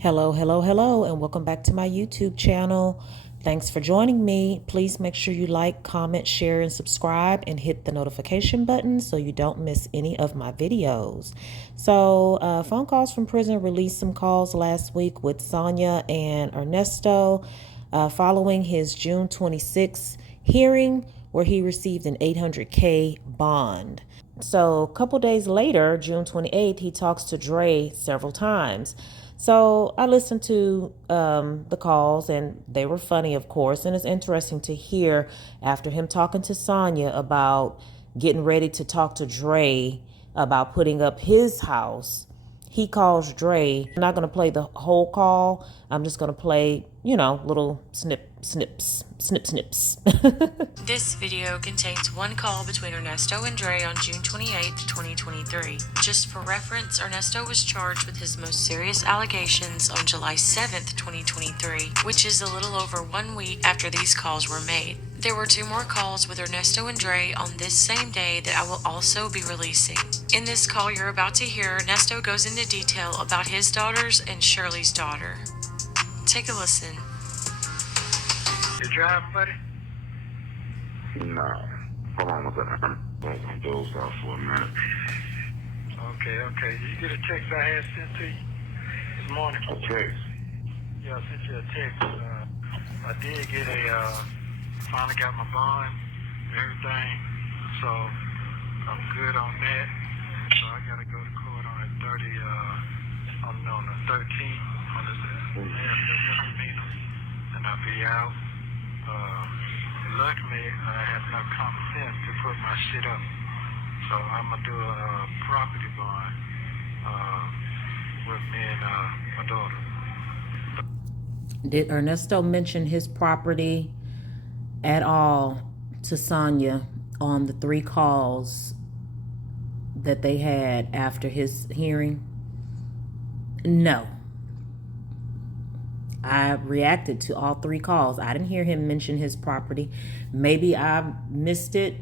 Hello, hello, hello, and welcome back to my YouTube channel. Thanks for joining me. Please make sure you like, comment, share, and subscribe, and hit the notification button so you don't miss any of my videos. So, phone calls from prison released some calls last week with Sonia and Ernesto following his June 26th hearing where he received an $800K bond. So a couple days later, June 28th, he talks to Dre several times. So I listened to the calls, and they were funny, of course. And it's interesting to hear after him talking to Sonya about getting ready to talk to Dre about putting up his house. He calls Dre. I'm not going to play the whole call. I'm just going to play, little snips. This video contains one call between Ernesto and Dre on June 28, 2023. Just for reference, Ernesto was charged with his most serious allegations on July 7, 2023, which is a little over 1 week after these calls were made. There were 2 more calls with Ernesto and Dre on this same day that I will also be releasing. In this call you're about to hear, Nesto goes into detail about his daughters and Shirley's daughter. Take a listen. You driving, buddy? No. Hold on a second. I'm dozed off for a minute. Okay. Did you get a text I had sent to you this morning? A text? Yeah, I sent you a text. I did get finally got my bond and everything, so I'm good on that. So I gotta go to court on the 13th, on this misdemeanor, and I'll be out. Luckily, I have enough common sense to put my shit up. So I'm gonna do a property bond with me and my daughter. Did Ernesto mention his property at all to Sonya on the 3 calls that they had after his hearing? No. I reacted to all 3 calls. I didn't hear him mention his property. Maybe I missed it,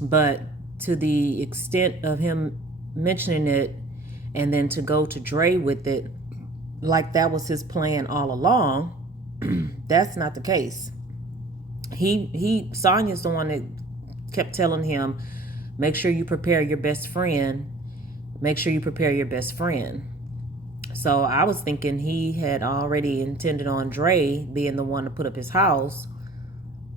but to the extent of him mentioning it and then to go to Dre with it, like that was his plan all along, that's not the case. Sonya's the one that kept telling him, make sure you prepare your best friend. Make sure you prepare your best friend. So I was thinking he had already intended on Dre being the one to put up his house.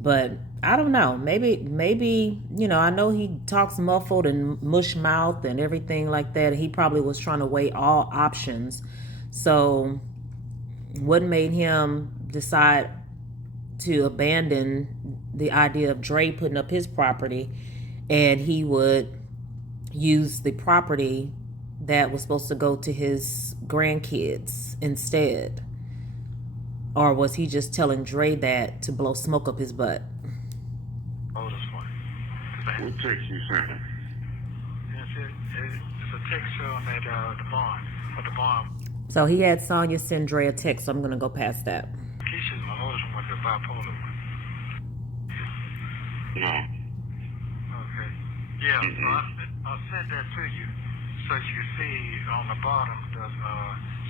But I don't know. Maybe, I know he talks muffled and mush mouth and everything like that. He probably was trying to weigh all options. So what made him decide to abandon the idea of Dre putting up his property, and he would use the property that was supposed to go to his grandkids instead? Or was he just telling Dre that to blow smoke up his butt? Oldest one. What text you sent? It's a text on that the bond. So he had Sonya send Dre a text, so I'm going to go past that. Keisha's my oldest one, the bipolar one. No. Okay. Yeah, so I sent that to you. So you can see on the bottom, the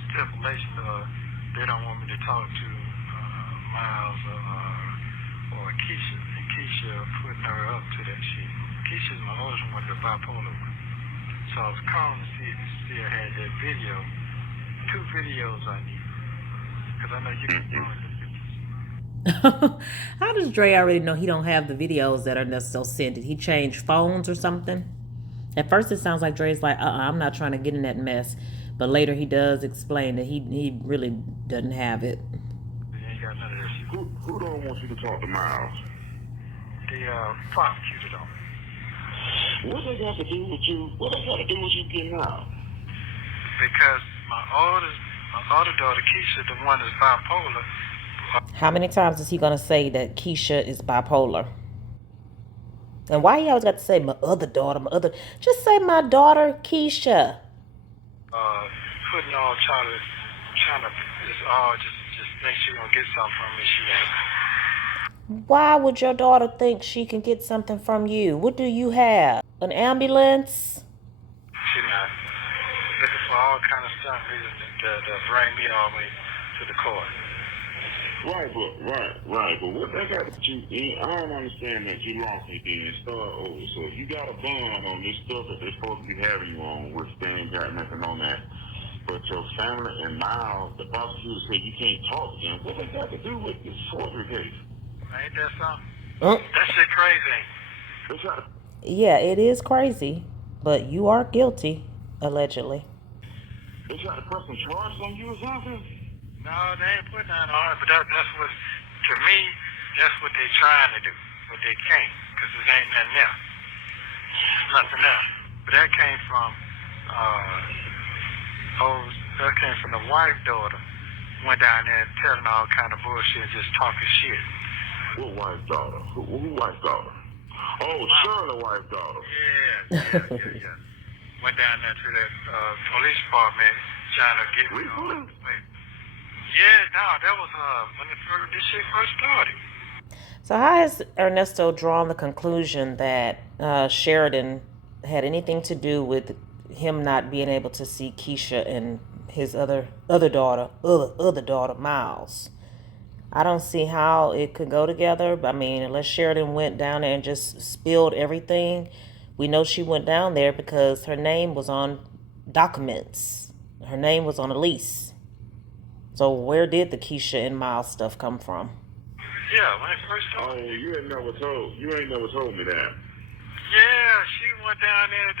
stipulations, they don't want me to talk to Miles or Keisha. And Keisha putting her up to that shit. Keisha's my oldest one, the bipolar one. So I was calling to see if you still had that video. 2 videos I need. Because I know you can join the videos. How does Dre already know he don't have the videos that Ernesto sent? Did he change phones or something? At first it sounds like Dre's like, I'm not trying to get in that mess. But later he does explain that he really doesn't have it. You ain't got none of this. Who don't want you to talk to Miles? The prosecutor don't. What they got to do with you? What they got to do with you getting out? Because my older daughter, Keisha, the one that's bipolar. How many times is he going to say that Keisha is bipolar? And why he always got to say my other daughter, just say my daughter, Keisha. Putting all trying to just think she gonna get something from me. She ain't. Why would your daughter think she can get something from you? What do you have? An ambulance? She not looking for all kind of stuff reasons to to bring me all the way to the court. Right. But what that got to you? I don't understand that you lost it and start over. So if you got a bond on this stuff that they're supposed to be having you on, which they ain't got nothing on that. But your family and Miles, the prosecutor said you can't talk to them. What they got to do with this forgery case? Ain't that something? That shit crazy. They try to, Yeah, it is crazy, but you are guilty, allegedly. they try to press some charges on you or something? No, they ain't putting that on it, but that's what, to me, that's what they trying to do. But they can't, because there ain't nothing there. Nothing there. But that came from, the wife daughter. Went down there telling all kind of bullshit, just talking shit. What wife's daughter? Who wife's daughter? Oh, Shirley wife's daughter. Yeah. Went down there to that police department trying to get me on. Yeah, no, that was when this shit first started. So how has Ernesto drawn the conclusion that Sheridan had anything to do with him not being able to see Keisha and his other daughter, Miles? I don't see how it could go together. I mean, unless Sheridan went down there and just spilled everything. We know she went down there because her name was on documents. Her name was on a lease. So where did the Keisha and Miles stuff come from? Yeah, when it first started. Oh, you ain't never told me that. Yeah, she went down there.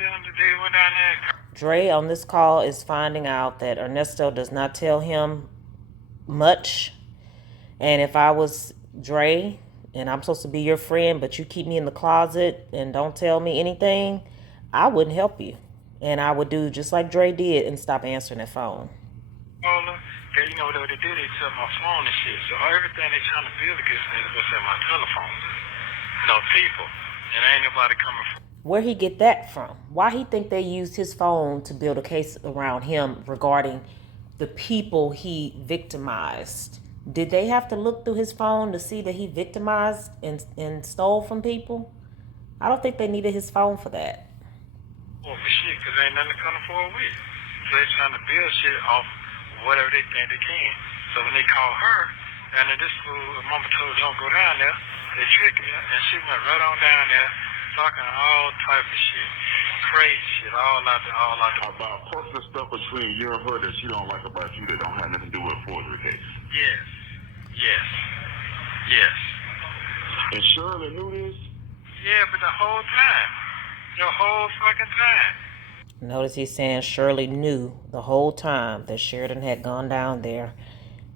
Dre on this call is finding out that Ernesto does not tell him much. And if I was Dre and I'm supposed to be your friend, but you keep me in the closet and don't tell me anything, I wouldn't help you. And I would do just like Dre did and stop answering that phone. Okay, you know what they did? They took my phone and shit. So everything they trying to build against me is what's in my telephone. No people. And ain't nobody coming from. Where he get that from? Why he think they used his phone to build a case around him regarding the people he victimized? Did they have to look through his phone to see that he victimized and stole from people? I don't think they needed his phone for that. Oh, for shit, because ain't nothing coming for a week. So they trying to build shit off whatever they think they can. So when they call her, and then this fool, mama told her don't go down there, they tricked her, and she went right on down there, talking all type of shit. Crazy shit, all out there. About personal stuff between you and her that she don't like about you that don't have nothing to do with a forgery case. Yes. And Shirley knew this? Yeah, but the whole time. The whole fucking time. Notice he's saying Shirley knew the whole time that Sheridan had gone down there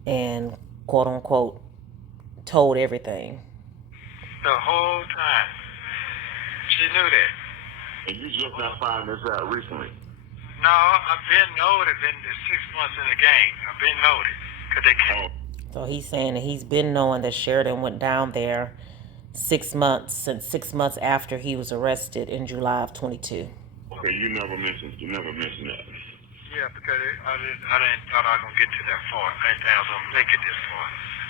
and, quote unquote, told everything. The whole time. She knew that. And you just not finding this out recently? No, I've been noted. Been 6 months in the game. I've been noted. Because they can't. So he's saying that he's been knowing that Sheridan went down there 6 months, since 6 months after he was arrested in July of 22. Okay, you never mentioned that. Yeah, because I didn't thought I was going to get to that far. I didn't think I was going to make it this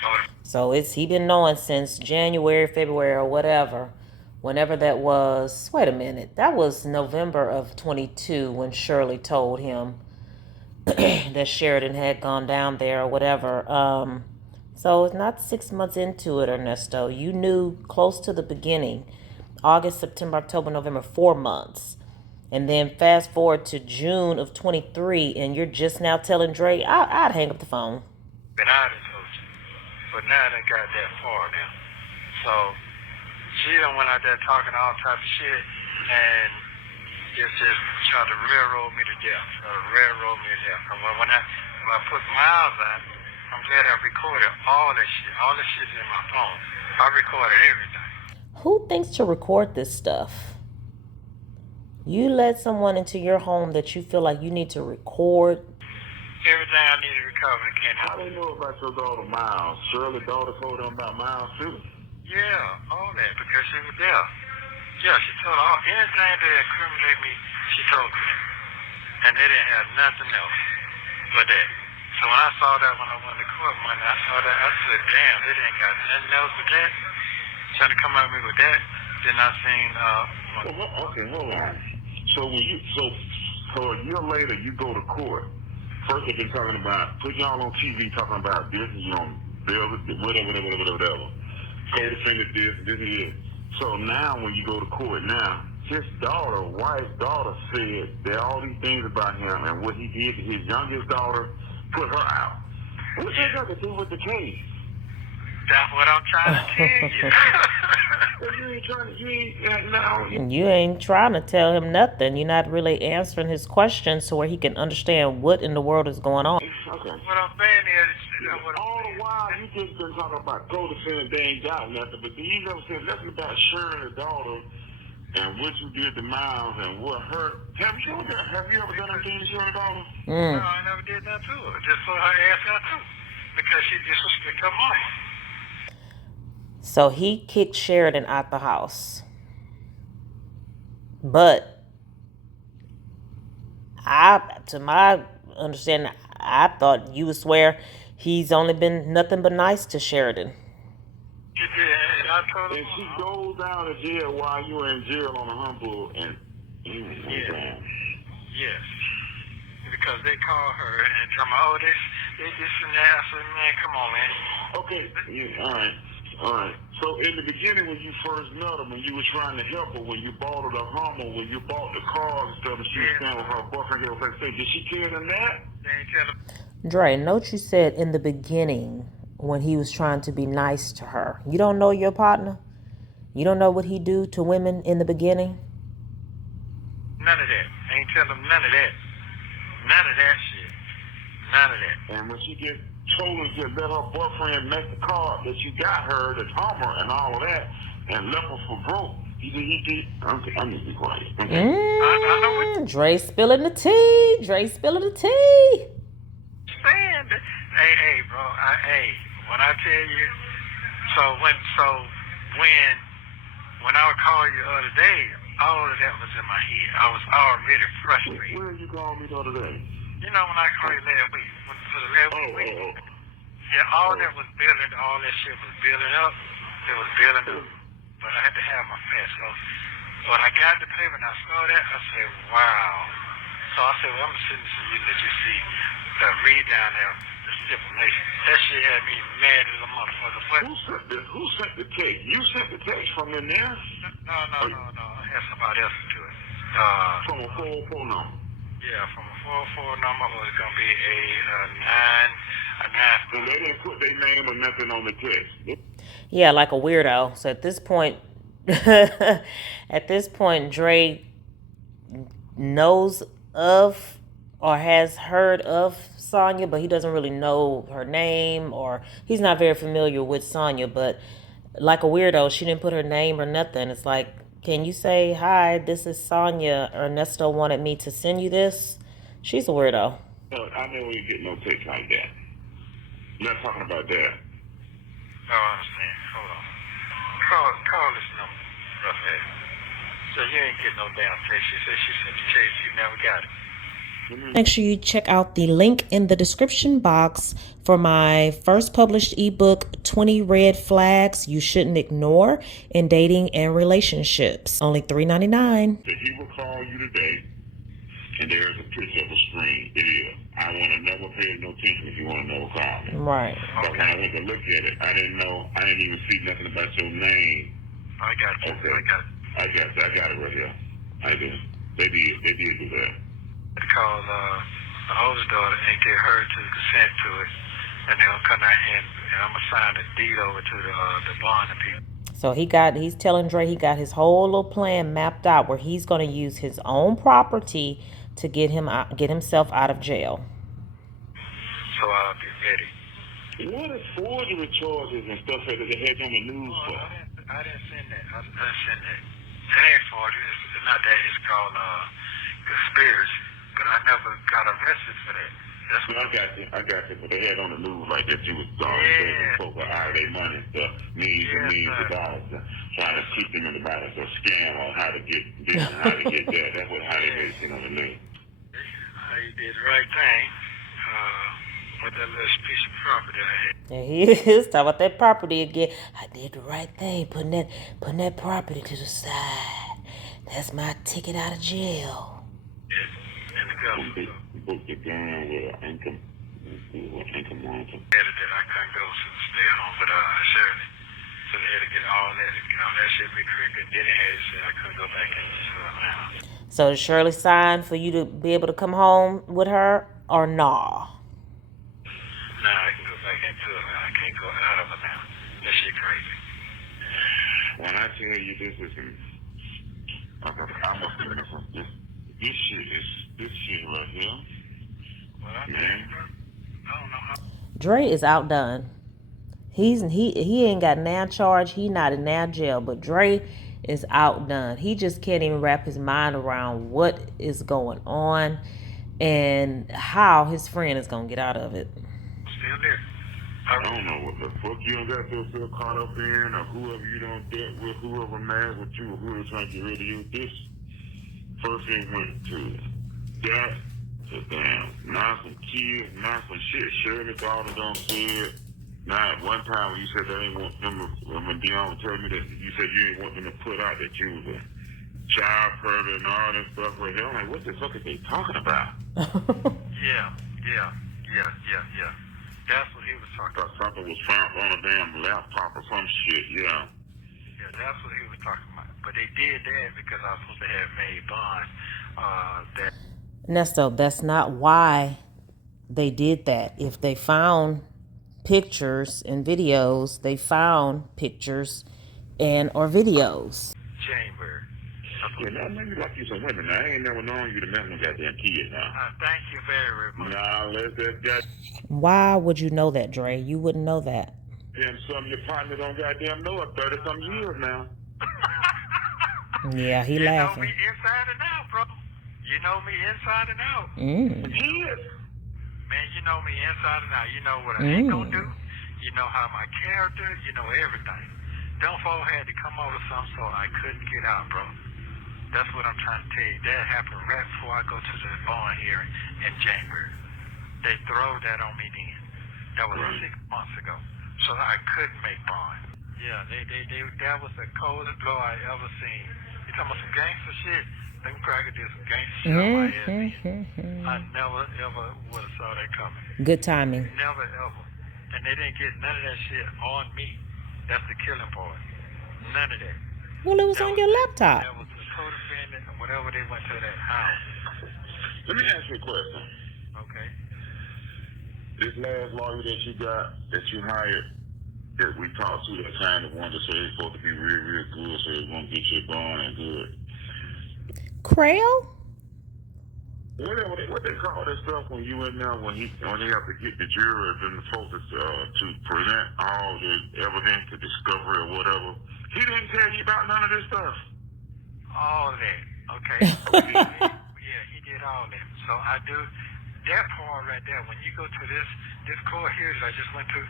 far. So he been knowing since January, February, or whatever, whenever that was. Wait a minute. That was November of 22 when Shirley told him that Sheridan had gone down there or whatever. So it's not 6 months into it, Ernesto. You knew close to the beginning. August, September, October, November, 4 months. And then fast forward to June of 23, and you're just now telling Dre, I'd hang up the phone. But I done told you. But now they got that far now. So she done went out there talking all type of shit, and just tried to railroad me to death. And when I put Miles on, I'm glad I recorded all that shit. All that shit's in my phone. I recorded everything. Who thinks to record this stuff? You let someone into your home that you feel like you need to record. Everything I need to recover, I can't How help they it. know about your daughter Miles? Shirley's daughter told them about Miles too? Yeah, all that, because she was there. Yeah, she told all anything that incriminated me, she told me. And they didn't have nothing else but that. So when I saw that when I went to court Monday, I saw that, I said, damn, they didn't got nothing else but that. Trying to come at me with that. Then I seen, Okay, hold on. So a year later you go to court First, they've been talking about putting y'all on TV talking about this, you know, whatever. Co-defendant this and this. So now when you go to court now, his wife's daughter said that all these things about him and what he did to his youngest daughter put her out. What's that got to do with the case? That's what I'm trying to tell you. You ain't trying to tell him nothing. You're not really answering his questions so where he can understand what in the world is going on. Okay. What I'm saying is, all the while you just been talking about co-defendant, they ain't got nothing, but you never said nothing about Sheridan's daughter and what you did to Miles and what hurt. Have you ever done anything to Sheridan's daughter? No, I never did that to her. Just for her ass out too, because she disrespected her mama. So he kicked Sheridan out the house. But to my understanding, I thought you would swear he's only been nothing but nice to Sheridan. Yeah, I told her. And she goes down to jail while you were in jail on a humble and Yes. Because they call her and tell me, oh, they this and that. I said, man, come on, man. Okay, all right. So in the beginning when you first met her, when you were trying to help her, when you bought her the Hummer, when you bought the car and stuff, and she was standing with her boyfriend, did she care than that? They ain't tell her. Dre, note you said in the beginning when he was trying to be nice to her. You don't know your partner? You don't know what he do to women in the beginning? None of that. I ain't tell them none of that. None of that shit. None of that. And when she get told her to let her boyfriend make the car that you got her, the Hummer and all of that, and left her for broke, he did. Okay, I need to be quiet. Okay. I know what Dre spilling the tea. Saying that. Hey, bro. When I tell you, when I would call you the other day, all of that was in my head. I was already frustrated. Where did you call me the other day? You know when I called you last week, for the last week. Yeah, all that was building, all that shit was building up. It was building up. But I had to have my fast. So when I got the paper and I saw that, I said, wow. So I said, well, I'm going to send this to you that you see. Read down there, the stipulation. That shit had me mad as a motherfucker. But Who sent the text? You sent the text from in there? No. I had somebody else to do it. From a 404 number? Yeah, from a 404 number. It was going to be a 9. And they didn't put their name or nothing on the text. Yeah, like a weirdo. So at this point, Dre knows of or has heard of Sonya, but he doesn't really know her name, or he's not very familiar with Sonya. But like a weirdo, she didn't put her name or nothing. It's like, can you say, hi, this is Sonya, or Nesto wanted me to send you this? She's a weirdo. I never even get no text like that. I'm not talking about that. Oh, I understand. Hold on. Call this number, roughhead. So you ain't getting no damn text. She said she sent the text. You never got it. Make sure you check out the link in the description box for my first published ebook, 20 Red Flags You Shouldn't Ignore in Dating and Relationships. Only $3.99. He will call you today, and there's a picture of a screen. It is. I want to never pay no attention if you want to never call me. Right. But when I went to look at it, I didn't even see nothing about your name. I got you. Okay. I got it right here. I did. They did do that. They called the oldest daughter and get her to consent to it, and they're gonna come out here and I'm gonna sign the deed over to the bond people. So he's telling Dre he got his whole little plan mapped out where he's going to use his own property to get himself out of jail. So I'll be ready. What is forgery charges and stuff that they had on the news for? I didn't send that. I didn't send that. It ain't forgery. It's not that. It's called conspiracy. But I never got arrested for that. That's what I got you. But they had on the news like that you was taking folk out of their money and stuff, millions of dollars, trying to keep them in the body. So scam on how to get this and how to get that. That's how they made it on the news. You did the right thing with that little piece of property I had. And he is talking about that property again. I did the right thing, putting that property to the side. That's my ticket out of jail. Yeah, and the government. book the gun with an ankle monitor. That I couldn't go to stay home with Sheridan. So they had to get all that shit be corrected. Then they had to say I couldn't go back into Atlanta. So did Shirley sign for you to be able to come home with her or nah? Now I can go back into Atlanta. I can't go out of Atlanta. That shit crazy. When I tell you this is this shit right here. Well, I don't know how. Dre is outdone. He ain't got now charge. He not in now jail, but Dre is outdone. He just can't even wrap his mind around what is going on and how his friend is gonna get out of it. Still there. I don't know what the fuck you don't got yourself caught up in, or whoever you don't dealt with, whoever mad with you, or whoever trying to get rid of you. This first thing went to that to damn. Now some kids, now some shit. Shirley daughter done said. Now at one time when you said that ain't want them to, when Dion told me that you said you ain't want them to put out that you was a child predator and all this stuff. Well, I'm like, what the fuck are they talking about? Yeah. That's what he was talking about. Something was found on a damn laptop or some shit, yeah. Yeah, that's what he was talking about. But they did that because I was supposed to have made bond. Nesto, that's not why they did that. If they found pictures and videos, they found pictures and or videos. Chamber. Yeah, now maybe like you some women. Now, I ain't never known you to mess with goddamn kids now. Thank you very much. Nah, let's that guy. Why would you know that, Dre? You wouldn't know that. Damn, some of your partners don't goddamn know it 30-some years now. Yeah, he you laughing. You know me inside and out, bro. You know me inside and out. Yes. Man, you know me inside and out. You know what I ain't gonna do. You know how my character, you know everything. Them folks had to come over something so I couldn't get out, bro. That's what I'm trying to tell you. That happened right before I go to the bond hearing in January. They throw that on me then. That was 6 months ago. So I couldn't make bond. Yeah, that was the coldest blow I ever seen. You talking about some gangster shit? Them crackers did some gangster shit on my ass. I never ever would have saw that coming. Good timing. Never ever. And they didn't get none of that shit on me. That's the killing part. None of that. Well, it was on your laptop. That was the co-defendant or whatever they went to that house. Let me ask you a question. Okay. This last lawyer that you got, that you hired, that we talked to that time, the one that said he's supposed to be real, real good, so he's going to get you going and good. Crail? What they call that stuff when you in there, when they have to get the jurors and the folks to present all the evidence, the discovery or whatever. He didn't tell you about none of this stuff. All of that, okay? Yeah, he did all that. So I do that part right there. When you go to this court here that I just went to,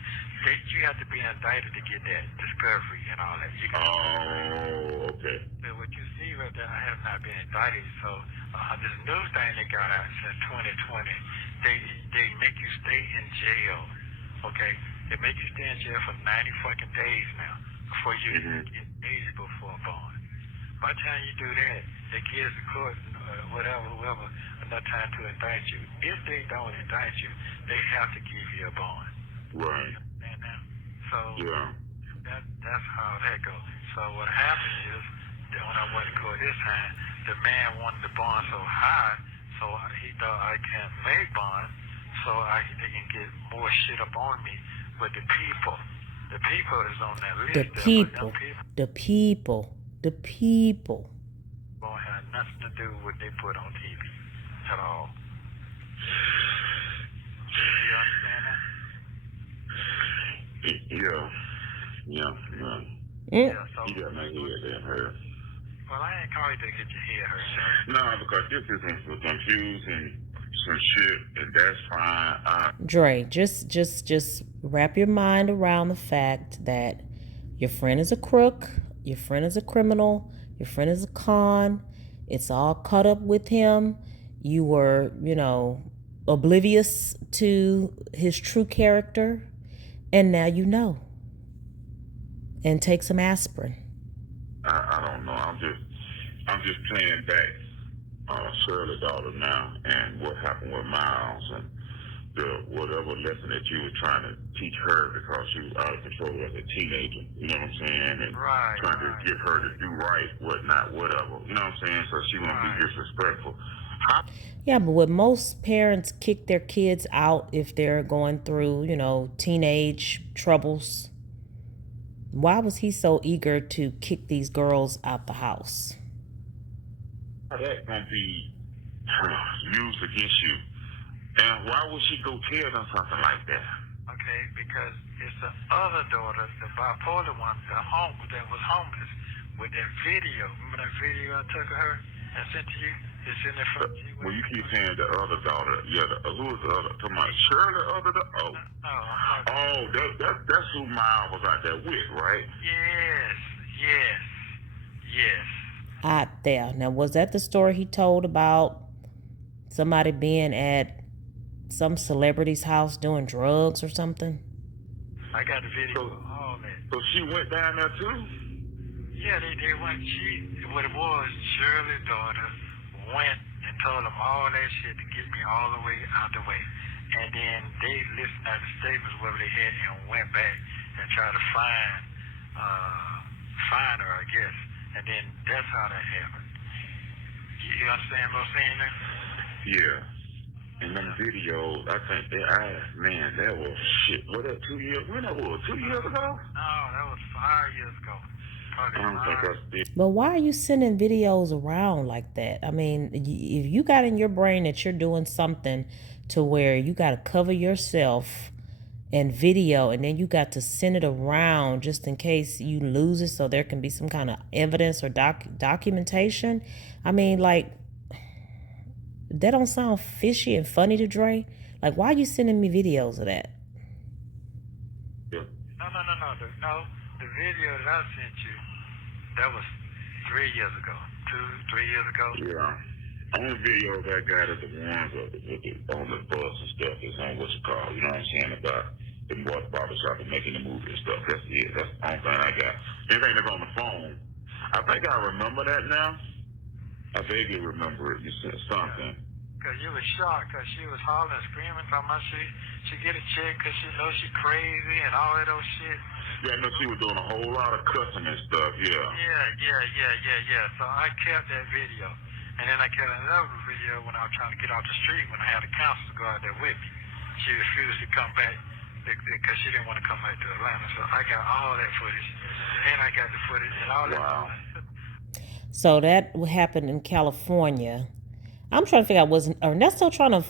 you have to be indicted to get that discovery and all that. Okay. But what you see right there, I have not been indicted. So this new thing they got out since 2020, they make you stay in jail, okay? They make you stay in jail for 90 fucking days now before you get eligible for a bond. By the time you do that, they give the court, whoever, enough time to indict you. If they don't indict you, they have to give you a bond. Right. And so yeah. That's how that goes. So what happened is that when I went to court this time, the man wanted the bond so high, so he thought I can't make bond, so they can get more shit up on me. But the people is on that list. The people. Won't have nothing to do with what they put on TV at all. You understand that? Yeah. Yeah, so you got my head damn hurt. Well, I ain't call you to get your head hurt, sir. No, because this is confusing some shit, and that's fine. Dre, just wrap your mind around the fact that your friend is a crook, your friend is a criminal, your friend is a con. It's all caught up with him. You were, oblivious to his true character, and now you know. And take some aspirin. I don't know. I'm just playing back Shirley's daughter now, and what happened with Miles, and whatever lesson that you were trying to teach her because she was out of control as a teenager. You know what I'm saying? And trying to get her to do right, whatnot, whatever. You know what I'm saying? So she won't be disrespectful. Yeah, but would most parents kick their kids out if they're going through, teenage troubles? Why was he so eager to kick these girls out the house? That gonna be used against you. And why would she go tell them something like that? Okay, because it's the other daughter, the bipolar one, that was homeless, with that video. Remember that video I took of her and sent to you? It's in there from you. Well, you keep saying the other daughter. Yeah, who is the other? Talking about Shirley, other daughter? Oh. No, I'm talking. That's who Miles was out there with, right? Yes. Out there. Now, was that the story he told about somebody being at some celebrity's house doing drugs or something? I got the video of all that. So she went down there too? Yeah, they went. What it was, Shirley's daughter went and told them all that shit to get me all the way out the way. And then they listened to the statements, whatever they had, and went back and tried to find her, I guess. And then that's how that happened. You understand what I'm saying there? Yeah. And them videos, I think that was shit. Was that 2 years? When that was? 2 years ago? No, that was 5 years ago. I don't think that's big. But why are you sending videos around like that? I mean, if you got in your brain that you're doing something to where you got to cover yourself and video, and then you got to send it around just in case you lose it so there can be some kind of evidence or documentation. I mean, like, that don't sound fishy and funny to Dre. Like, why are you sending me videos of that? Yeah. No. The video that I sent you, that was 3 years ago. 3 years ago. Yeah. Only video that got is the ones on the bus and stuff. It's on what's it called. You know what I'm saying? About them boys barbershop and making the movie and stuff. That's it. That's the only thing I got. Anything that's on the phone. I think I remember that now. I vaguely remember it. You said something. Because you was shocked because she was hollering and screaming talking about she get a check because she knows she crazy and all that old shit. Yeah, I know she was doing a whole lot of cussing and stuff, yeah. Yeah. So I kept that video. And then I kept another video when I was trying to get off the street when I had a counsel go out there with me. She refused to come back because she didn't want to come back to Atlanta. So I got all that footage. And I got the footage and all that. Wow. So that happened in California. I'm trying to figure out, was Nesto trying to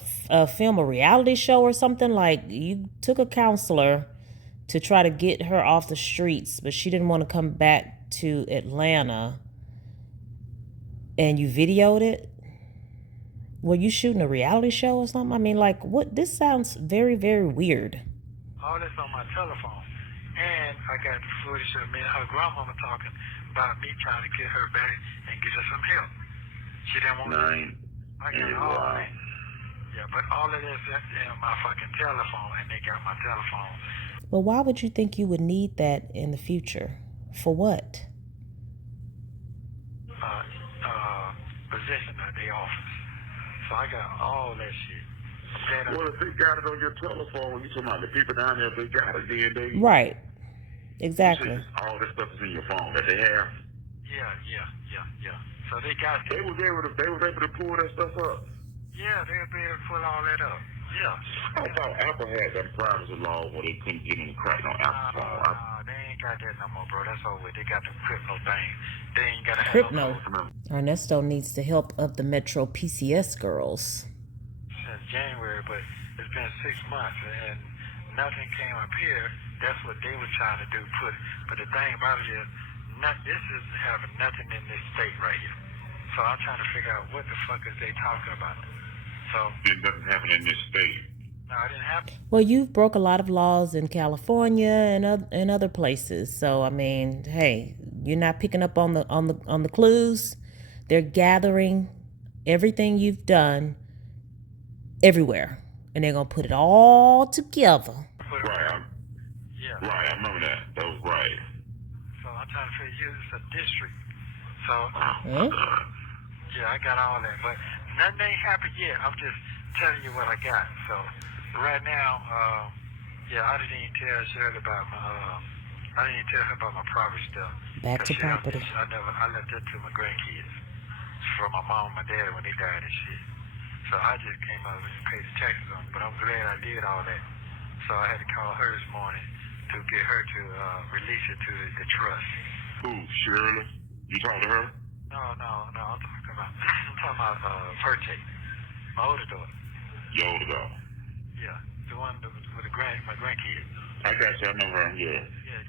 film a reality show or something? Like, you took a counselor to try to get her off the streets, but she didn't want to come back to Atlanta, and you videoed it? Were you shooting a reality show or something? I mean, like, what? This sounds very, very weird. All this on my telephone. And I got the footage of me and her grandmama talking about me trying to get her back and get her some help. She didn't want to. I got all that. Yeah, but all of this is in my fucking telephone, and they got my telephone. But why would you think you would need that in the future? For what? Possession of the office. So I got all that shit. Well, if they got it on your telephone, you talking about the people down there, if they got it, then they... Right. Exactly. All this stuff is in your phone that they have? Yeah. So they got it. They was able to pull that stuff up? Yeah, they would be able to pull all that up. Yeah. I thought Apple had that privacy law where they couldn't get any crack on Apple phone. They ain't got that no more, bro. That's over with. They got the crypto thing. They ain't got to have Crypto. no Nesto needs the help of the Metro PCS girls. Since January, but it's been 6 months and nothing came up here. That's what they were trying to do. But the thing about it is, this is having nothing in this state right here. So I'm trying to figure out what the fuck is they talking about. So it doesn't happen in this state. No, it didn't happen. Well, you've broke a lot of laws in California and other places. So I mean, hey, you're not picking up on the clues. They're gathering everything you've done everywhere, and they're gonna put it all together. Right. Yeah. Right. I remember that. That was right. So I'm trying to figure it's a district. So Yeah, I got all that, but nothing ain't happened yet. I'm just telling you what I got. So right now, yeah, I didn't even tell Shirley about my, I didn't even tell her about my property stuff. Back to Cause property. I left that to my grandkids from my mom and my dad when they died and shit. So I just came over and paid the taxes on it, but I'm glad I did all that. So I had to call her this morning to get her to release it to the trust. Who, Shirley? You talked to her? No, I'm talking about Perche, my older daughter. Your older daughter. Yeah, the one that was with my grandkids. I got you. I know her. Yeah. Yeah.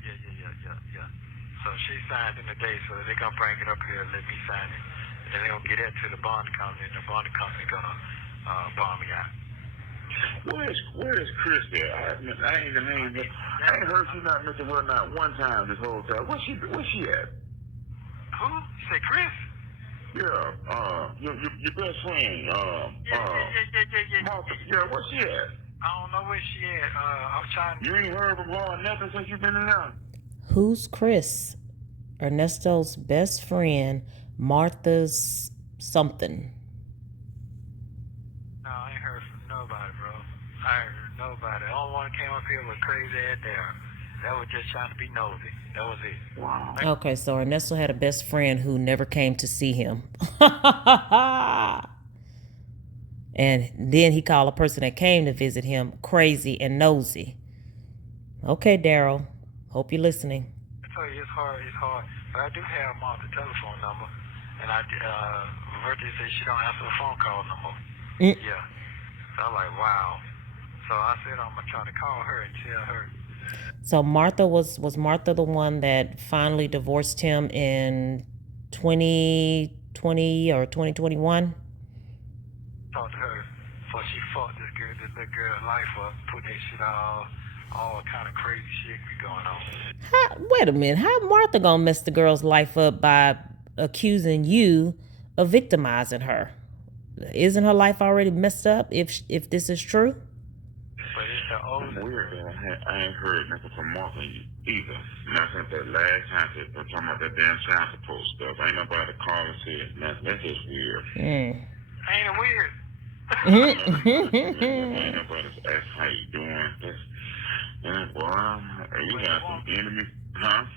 So she signed in today, so they're gonna bring it up here and let me sign it. And then they're gonna get it to the bond company, and the bond company gonna bond me out. Where's Chris there? I ain't heard you not mention her not one time this whole time. Where's she at? Who? You say Chris? Yeah, your best friend. Yeah. Martha. Yeah, where's she at? I don't know where she at. I'm trying to. You ain't heard from her nothing since you been in there. Who's Chris? Ernesto's best friend, Martha's something. No, I ain't heard from nobody, bro. I ain't heard nobody. The only one that came up here was crazy ass there. That was just trying to be nosy. That was it. Wow. Okay, so Ernesto had a best friend who never came to see him. And then he called a person that came to visit him crazy and nosy. Okay, Daryl. Hope you're listening. I tell you, it's hard. But I do have Martha's telephone number. And Virgie said she don't answer the phone call no more. Yeah. So I'm like, wow. So I said I'm going to try to call her and tell her. So Martha was Martha the one that finally divorced him in 2020 or 2021? Talked to her before she fucked this little girl's life up, put that shit all kind of crazy shit be going on. Wait a minute. How Martha gonna mess the girl's life up by accusing you of victimizing her? Isn't her life already messed up if this is true? But it's the old Weird. I ain't heard nothing from Martha either. Not since that last time they're talking about that damn child support stuff. Ain't nobody called and said nothing. That's just weird. Ain't it weird? Ain't nobody asked how you doing. Boy, you got some enemies, huh?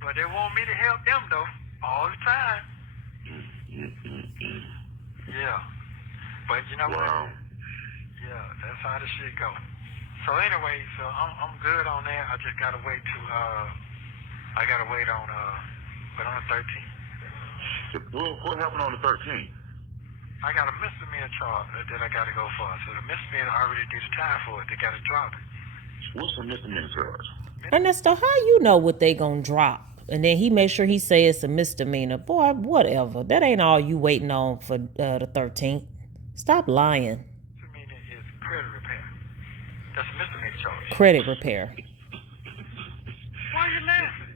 But they want me to help them though, all the time. Yeah. But you know what? Yeah, that's how the shit go. So anyway, so I'm good on that. I just gotta wait to I gotta wait on but on the 13th. What happened on the 13th? I got a misdemeanor charge that I gotta go for. So the misdemeanor I already did the time for it. They gotta drop it. What's the misdemeanor charge? Ernesto, how you know what they gonna drop? And then he made sure he say it's a misdemeanor. Boy, whatever. That ain't all you waiting on for the 13th. Stop lying. Misdemeanor is credit repair. That's a misdemeanor charge. Credit repair. Why are you laughing?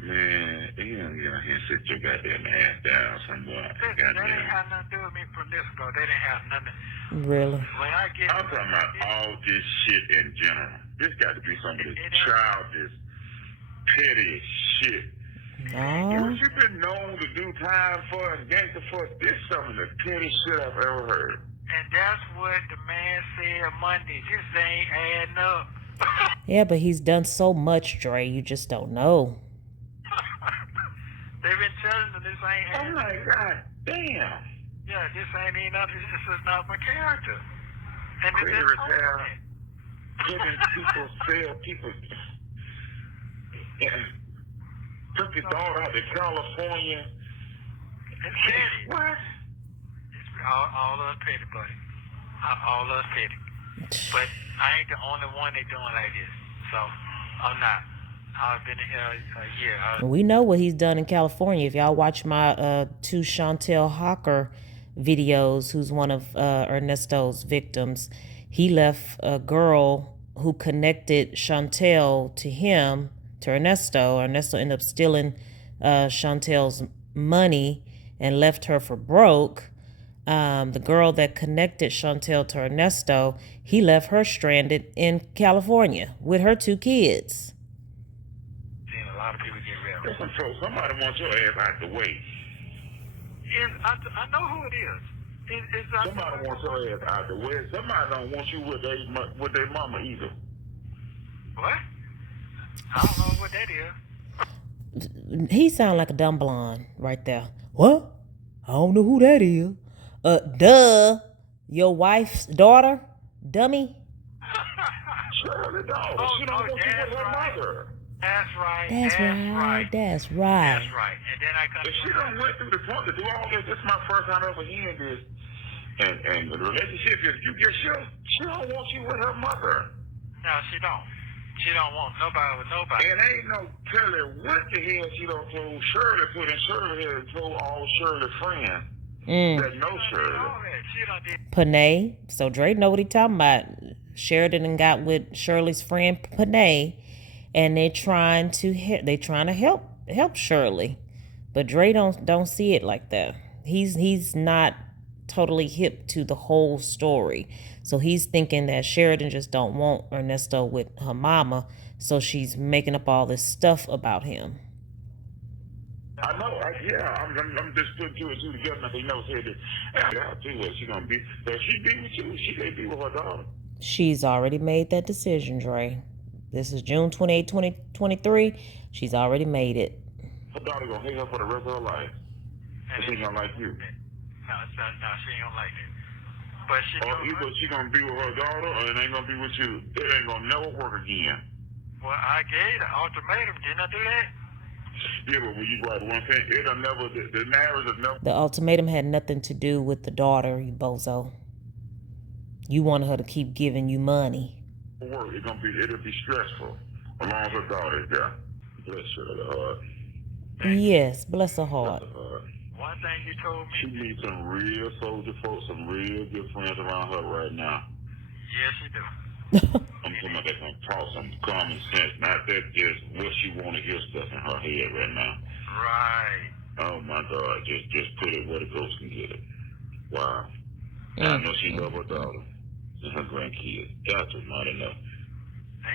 Man, you don't get out here and sit your goddamn ass down somewhere. That didn't have nothing to do with me from this, bro. They didn't have nothing. Really? When I get I'm talking about all this shit in general. This got to be some of this childish, petty shit. No. What you been known to do time for and gangster for? This is some of the petty shit I've ever heard. And that's what the man said Monday. This ain't adding up. Yeah, but he's done so much, Dre. You just don't know. They've been telling them this ain't I'm like, God damn. Yeah, this ain't even nothing. This is not my character. And Credit repair, putting people, sell people. Yeah. Took your daughter out to California. And petty. What? All us petty, buddy. All us petty. But I ain't the only one they doing like this. So, I'm not. I've been here a year. We know what he's done in California. If y'all watch my two Chantel Hawker videos, who's one of Ernesto's victims, he left a girl who connected Chantel to him, to Ernesto. Ernesto ended up stealing Chantel's money and left her for broke. The girl that connected Chantel to Ernesto, he left her stranded in California with her 2 kids. Seen a lot of people get rid of. Listen, folks, somebody wants your ass out the way. I know who it is. Somebody wants your ass out the way. Somebody don't want you with their mama either. What? I don't know what that is. He sound like a dumb blonde right there. What? I don't know who that is. Duh. Your wife's daughter? Dummy? Shirley, dog. She don't want you with her mother. That's right. That's right. That's right. And then I come. If she done went through the front to do all this, this is my first time ever hearing this. And the relationship is you get she don't want you with her mother. No, she don't. She don't want nobody with nobody. And ain't no telling what the hell she done told Shirley, put in Shirley here and told all Shirley's friends that know Shirley. She done did. Panay. So Dre know what he talking about. Sheridan and got with Shirley's friend Panay, and they're trying to help Shirley, but Dre don't see it like that. He's not totally hip to the whole story, so he's thinking that Sheridan just don't want Ernesto with her mama, so she's making up all this stuff about him. I know, I'm just putting two and two together. And they know said that. Yeah, too. What she gonna be? So she be with you. She can't be with her daughter. She's already made that decision, Dre. This is June 28, 2023. She's already made it. Her daughter gonna hate her for the rest of her life. And she ain't gonna like you. No, she ain't gonna like it. But either she gonna be with her daughter or it ain't gonna be with you. It ain't gonna never work again. Well, I gave the ultimatum. Didn't I do that? Yeah, but when you right, one thing, it'll never, the marriage will never. The ultimatum had nothing to do with the daughter, you bozo. You wanted her to keep giving you money. Work. It'll be stressful. Along with her daughter, yeah. Bless her heart. Yes, bless her heart. One thing you told me. She needs some real soldier folks, some real good friends around her right now. Yes, she do. I'm talking about that gonna talk some common sense, not that just what she want to hear stuff in her head right now. Right. Oh my God, just put it where the ghost can get it. Wow. I know she love her daughter and her grandkids. That's not enough.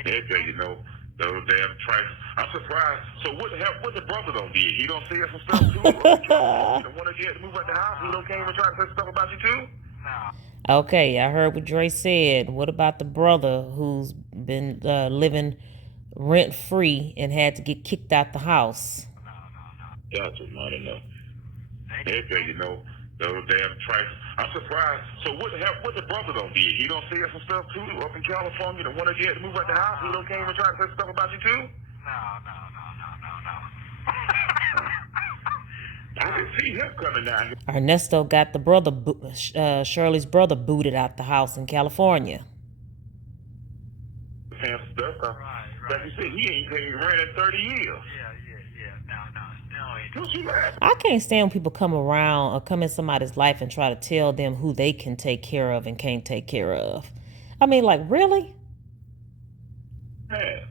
Everything, you know, those damn trifles. I'm surprised. So what the brother don't did? He don't say some stuff too? You don't want to get move out the house? He don't came and try to say stuff about you too? No. Okay, I heard what Dre said. What about the brother who's been living rent-free and had to get kicked out the house? No. That's not enough. Everything, you know, those damn trifles. I'm surprised. So what the brother don't did? He don't say some stuff too up in California? Don't want to get move out the house? He don't came and try to say stuff about you too? No. I didn't see him coming down here. Ernesto got the brother, Shirley's brother, booted out the house in California. Right. Like you said, he ain't paid rent in 30 years. Yeah. No, Don't you laugh? I can't stand when people come around or come in somebody's life and try to tell them who they can take care of and can't take care of. I mean, like, really? Man.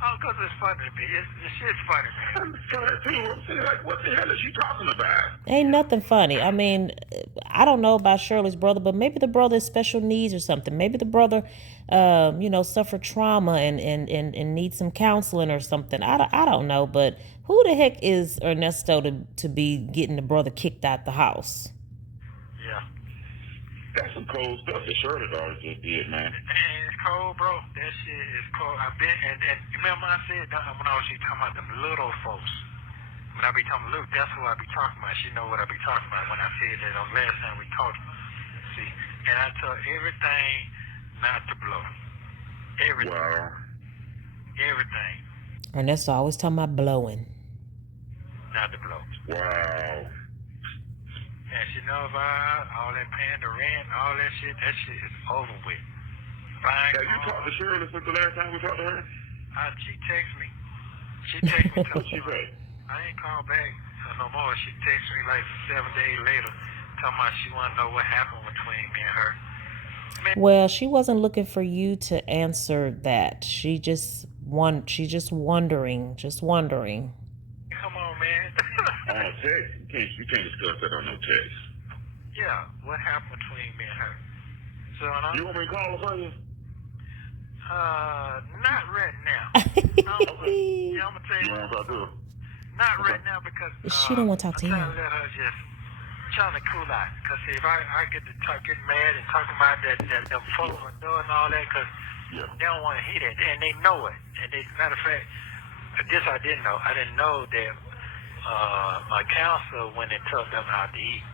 Oh, because it's funny to me. This shit's funny, man. I'm sorry, too. I'm saying, like, what the hell is she talking about? Ain't nothing funny. I mean, I don't know about Shirley's brother, but maybe the brother has special needs or something. Maybe the brother, suffered trauma and needs some counseling or something. I don't know, but who the heck is Ernesto to be getting the brother kicked out the house? Yeah. That's some cold stuff that Shirley daughter just did, man. And it's cold, bro. That shit is cold. I've been, and remember I said when I was talking about them little folks. When I be talking little, that's who I be talking about. She know what I be talking about when I said that on last time we talked. See, and I tell everything not to blow. Everything. Wow. Everything. Ernesto always talking about blowing. Not to blow. Wow. And she knows all that paying the rent, all that shit is over with. Have you talked to Shirley since the last time we talked to her? She texted me. She texted me. What'd she say? I ain't called back no more. She texted me like 7 days later, talking about she want to know what happened between me and her. Well, she wasn't looking for you to answer that. She's just wondering. Come on, man. On a text? You can't discuss that on no text. Yeah, what happened between me and her? So, You want me to call her for you? not right now. I'm gonna tell you You want to talk to her? Not right now because She don't want to talk to I'm him. trying to let her just trying to cool out. Because if I get mad and talk about that them folks are doing all that, because they don't want to hear that. And they know it. And matter of fact, this I didn't know. I didn't know that my counsel went and took them out to eat.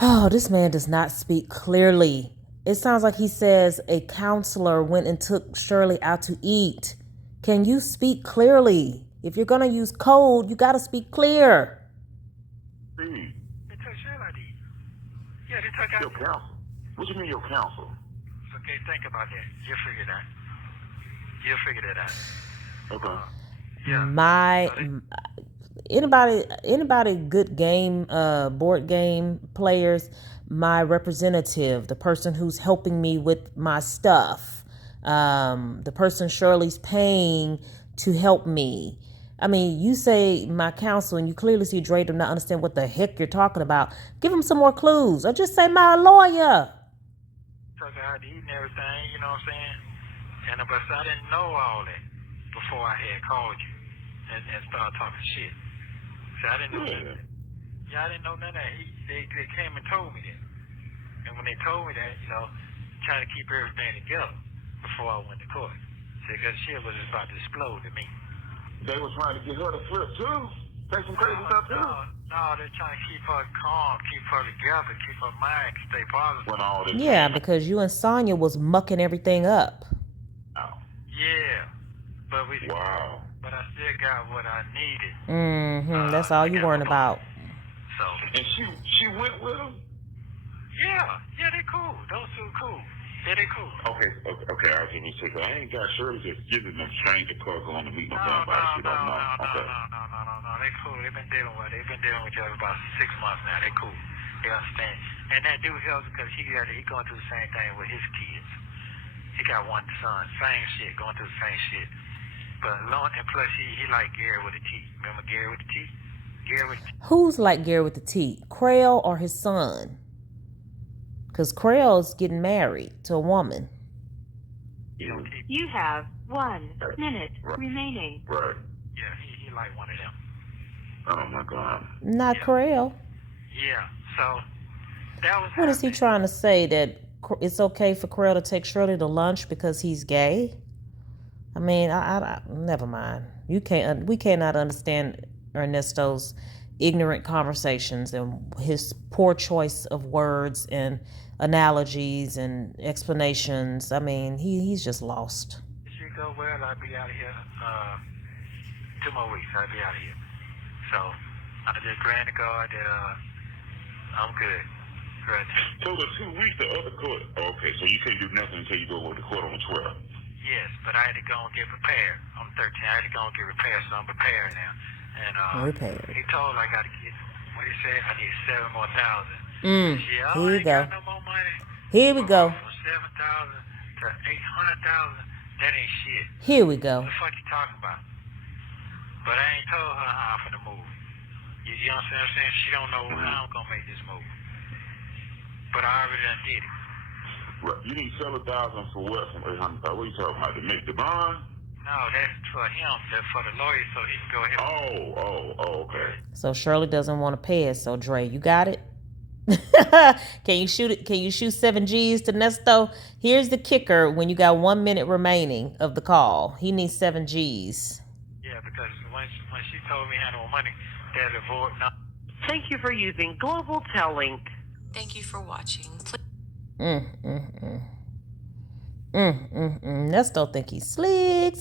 Oh, this man does not speak clearly. It sounds like he says a counselor went and took Shirley out to eat. Can you speak clearly? If you're going to use code, you got to speak clear. They took Shirley out to eat. Yeah, they took out your counsel. What you mean your counsel? Okay, think about that. You'll figure that out. Okay. Anybody good game, board game players, my representative, the person who's helping me with my stuff, the person Shirley's paying to help me. I mean, you say my counsel and you clearly see Dre do not understand what the heck you're talking about. Give him some more clues, or just say my lawyer. Took her out to eat and everything, you know what I'm saying? But I didn't know all that before I had called you and started talking shit. So I didn't know that. Yeah, I didn't know none of that. They came and told me that. And when they told me that, trying to keep everything together before I went to court. Because shit was about to explode to me. They were trying to get her to flip too? Say some crazy stuff too? No, they're trying to keep her calm, keep her together, keep her mind, stay positive. Yeah, because you and Sonya was mucking everything up. Yeah, but I still got what I needed. That's all you worrying about. So. And she went with him? Yeah, they cool. Those two cool. Yeah, they cool. Okay. I was going to say, I ain't got Shirley just giving them strange to car going to meet no damn body. No. They cool. They've been dealing with each other about 6 months now. They cool. They understand. And that dude helps because he going through the same thing with his kids. He got one son, same shit, going through the same shit. But and plus he like Gary with a T. Remember Gary with the T? Gary with the T. Who's like Gary with the T? Crail or his son? Because Crail's getting married to a woman. You have 1 minute remaining. Right. Yeah, he like one of them. Oh my God. Not Crail. Yeah, so that was. What is he trying to say? That it's okay for Crail to take Shirley to lunch because he's gay? I mean, I never mind. We cannot understand Ernesto's ignorant conversations and his poor choice of words and analogies and explanations. I mean, he's just lost. If you go well, I'll be out of here 2 more weeks. I'll be out of here. So I just granted God that I'm good. Right. So the 2 weeks, the other court. Okay, so you can't do nothing until you go with the court on the 12th. Yes, but I had to go and get prepared. I'm 13. I had to go and get prepared, so I'm prepared now. And Prepared. he told I got to get. What he said? I need $7,000 more. Here we go. Got no more money. Here we go. From 7,000 to 800,000. That ain't shit. Here we go. What the fuck you talking about? But I ain't told her how I'm finna move. You understand what I'm saying? She don't know how I'm gonna make this move. But I already done did it. Right. You need 7,000 for what? From 800,000. What are you talking about? To make the bond? No, that's for him. That's for the lawyer, so he can go ahead. Oh, okay. So Shirley doesn't want to pay it. So Dre, you got it? Can you shoot it? Can you shoot 7 G's to Nesto? Here's the kicker: when you got 1 minute remaining of the call, he needs 7 G's. Yeah, because when she told me I had no money, they'd avoid. No. Thank you for using Global Tellink. Thank you for watching. Nesto think he's slick.